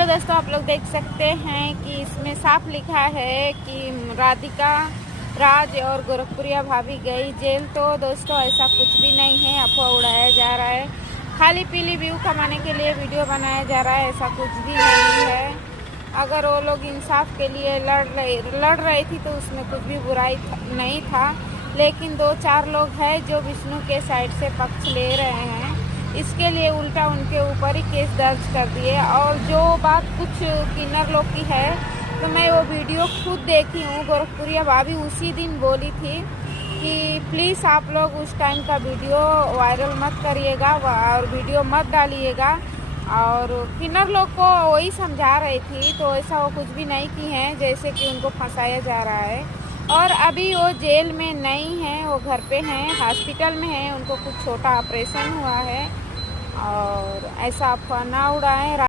Hello दोस्तों, आप लोग देख सकते हैं कि इसमें साफ लिखा है कि राधिका राज और गोरखपुरिया भाभी गई जेल। तो दोस्तों ऐसा कुछ भी नहीं है, अफवाह उड़ाया जा रहा है, खाली पीली व्यू कमाने के लिए वीडियो बनाया जा रहा है। ऐसा कुछ भी नहीं है। अगर वो लोग इंसाफ के लिए लड़ रही थी तो उसमें कुछ भी बुराई नहीं था, लेकिन 2-4 लोग हैं जो विष्णु के साइड से पक्ष ले रहे हैं, इसके लिए उल्टा उनके ऊपर ही केस दर्ज कर दिए। और जो बात कुछ किन्नर लोग की है, तो मैं वो वीडियो खुद देखी हूँ। गोरखपुरिया भाभी उसी दिन बोली थी कि प्लीज़ आप लोग उस टाइम का वीडियो वायरल मत करिएगा और वीडियो मत डालिएगा, और किन्नर लोग को वही समझा रही थी। तो ऐसा वो कुछ भी नहीं की है जैसे कि उनको फंसाया जा रहा है। और अभी वो जेल में नहीं है, वो घर पे हैं, हॉस्पिटल में हैं, उनको कुछ छोटा ऑपरेशन हुआ है। और ऐसा अफवाह ना उड़ाएं।